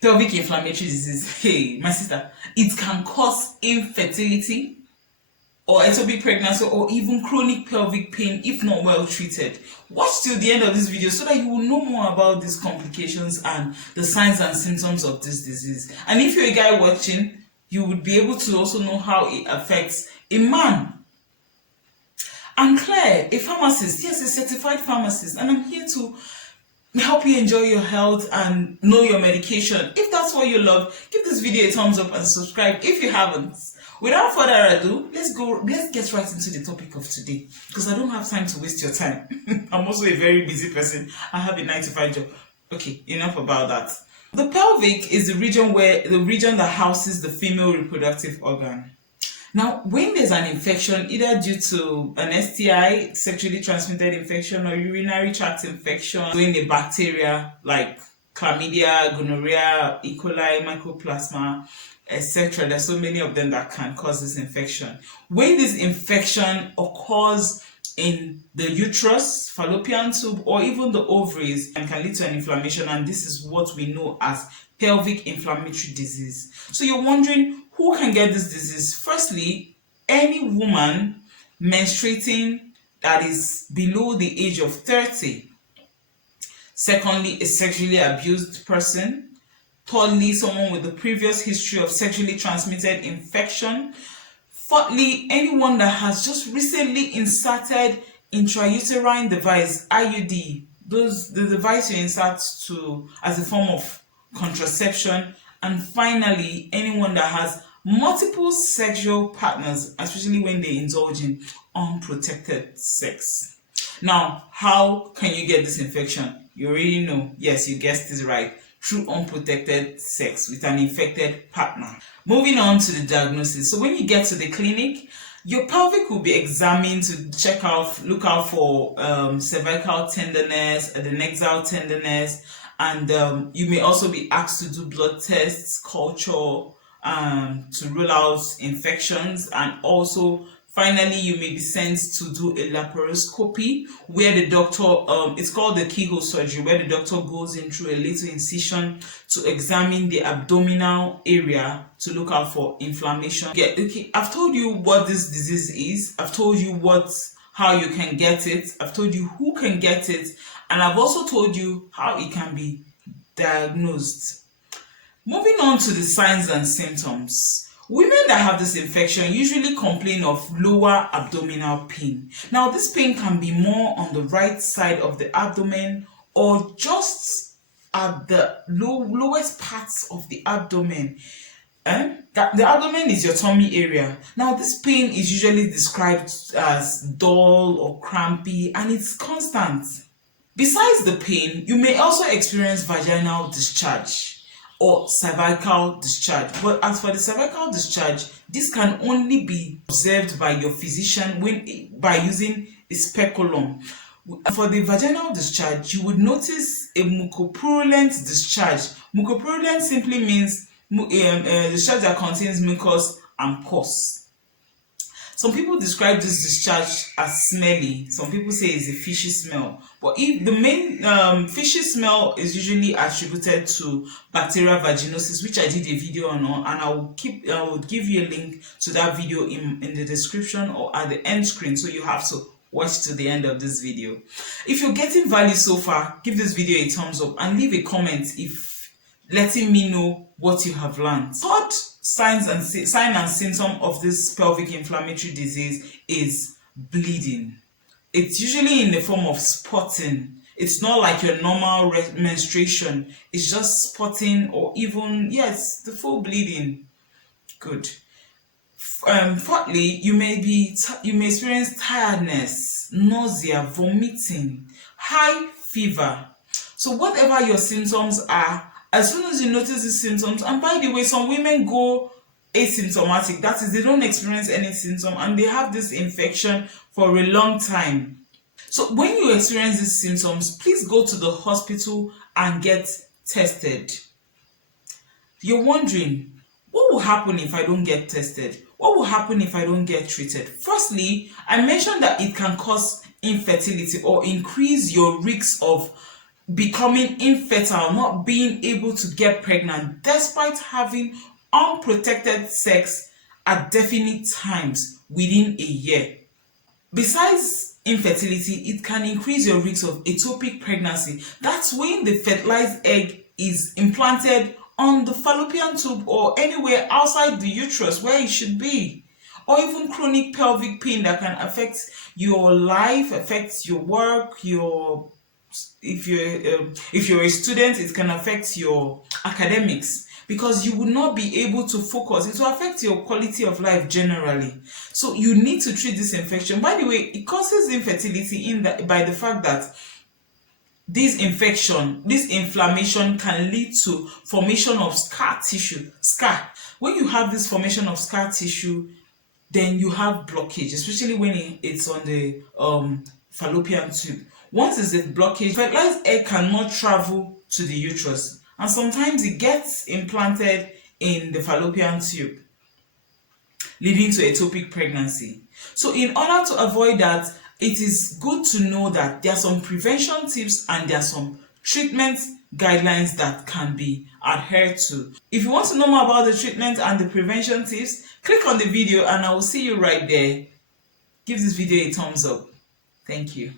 Pelvic inflammatory disease, hey, my sister, it can cause infertility or ectopic pregnancy or even chronic pelvic pain if not well treated. Watch till the end of this video so that you will know more about these complications and the signs and symptoms of this disease. And if you're a guy watching, you would be able to also know how it affects a man. I'm Claire, a pharmacist, yes, a certified pharmacist, and I'm here to help you enjoy your health and know your medication. If that's what you love, give this video a thumbs up and subscribe if you haven't. Without further ado, let's get right into the topic of today, because I don't have time to waste your time. I'm also a very busy person. I have a 9-to-5 job. Okay, enough about that. The pelvic is the region that houses the female reproductive organ. Now, when there's an infection, either due to an STI, sexually transmitted infection, or urinary tract infection, when a bacteria like chlamydia, gonorrhea, E. coli, mycoplasma, etc., there's so many of them that can cause this infection. When this infection occurs in the uterus, fallopian tube, or even the ovaries, and can lead to an inflammation, and this is what we know as pelvic inflammatory disease. So you're wondering, who can get this disease? Firstly, any woman menstruating that is below the age of 30. Secondly, a sexually abused person. Thirdly, someone with a previous history of sexually transmitted infection. Fourthly, anyone that has just recently inserted intrauterine device, IUD, the device you insert as a form of contraception. And finally, anyone that has multiple sexual partners, especially when they indulge in unprotected sex. Now, how can you get this infection? You already know. Yes, you guessed this right. Through unprotected sex with an infected partner. Moving on to the diagnosis. So when you get to the clinic, your pelvic will be examined to look out for cervical tenderness, adnexal tenderness, and you may also be asked to do blood tests, culture, to rule out infections, and also finally you may be sent to do a laparoscopy where the doctor, it's called the keyhole surgery, where the doctor goes in through a little incision to examine the abdominal area to look out for inflammation. Yeah, okay, I've told you what this disease is. I've told you how you can get it. I've told you who can get it, and I've also told you how it can be diagnosed. Moving on to the signs and symptoms. Women that have this infection usually complain of lower abdominal pain. Now, this pain can be more on the right side of the abdomen or just at the lowest parts of the abdomen. The abdomen is your tummy area. Now, this pain is usually described as dull or crampy, and it's constant. Besides the pain, you may also experience vaginal discharge or cervical discharge. But as for the cervical discharge, this can only be observed by your physician by using a speculum. For the vaginal discharge, you would notice a mucopurulent discharge. Mucopurulent simply means discharge that contains mucus and pus. Some people describe this discharge as smelly. Some people say it's a fishy smell. But if the main fishy smell is usually attributed to bacterial vaginosis, which I did a video on, and I will give you a link to that video in the description or at the end screen, so you have to watch to the end of this video. If you're getting value so far, give this video a thumbs up and leave a comment if letting me know what you have learned. Third sign and symptom of this pelvic inflammatory disease is bleeding. It's usually in the form of spotting. It's not like your normal menstruation. It's just spotting, or even, yes, the full bleeding. Good. Fourthly, you may experience tiredness, nausea, vomiting, high fever. So whatever your symptoms are, as soon as you notice these symptoms, and by the way, some women go asymptomatic, that is, they don't experience any symptom and they have this infection for a long time. So when you experience these symptoms, please go to the hospital and get tested. You're wondering, what will happen if I don't get tested? What will happen if I don't get treated? Firstly, I mentioned that it can cause infertility or increase your risk of becoming infertile, not being able to get pregnant despite having unprotected sex at definite times within a year. Besides infertility, it can increase your risk of ectopic pregnancy. That's when the fertilized egg is implanted on the fallopian tube or anywhere outside the uterus where it should be. Or even chronic pelvic pain that can affect your life, affect your work, your if you're a student, it can affect your academics because you will not be able to focus. It will affect your quality of life generally. So you need to treat this infection. By the way, it causes infertility by the fact that this inflammation can lead to formation of scar tissue. When you have this formation of scar tissue, then you have blockage, especially when it's on the fallopian tube. Once it's a blockage, fertilized egg cannot travel to the uterus, and sometimes it gets implanted in the fallopian tube, leading to ectopic pregnancy. So in order to avoid that, it is good to know that there are some prevention tips and there are some treatment guidelines that can be adhered to. If you want to know more about the treatment and the prevention tips, click on the video and I will see you right there. Give this video a thumbs up. Thank you.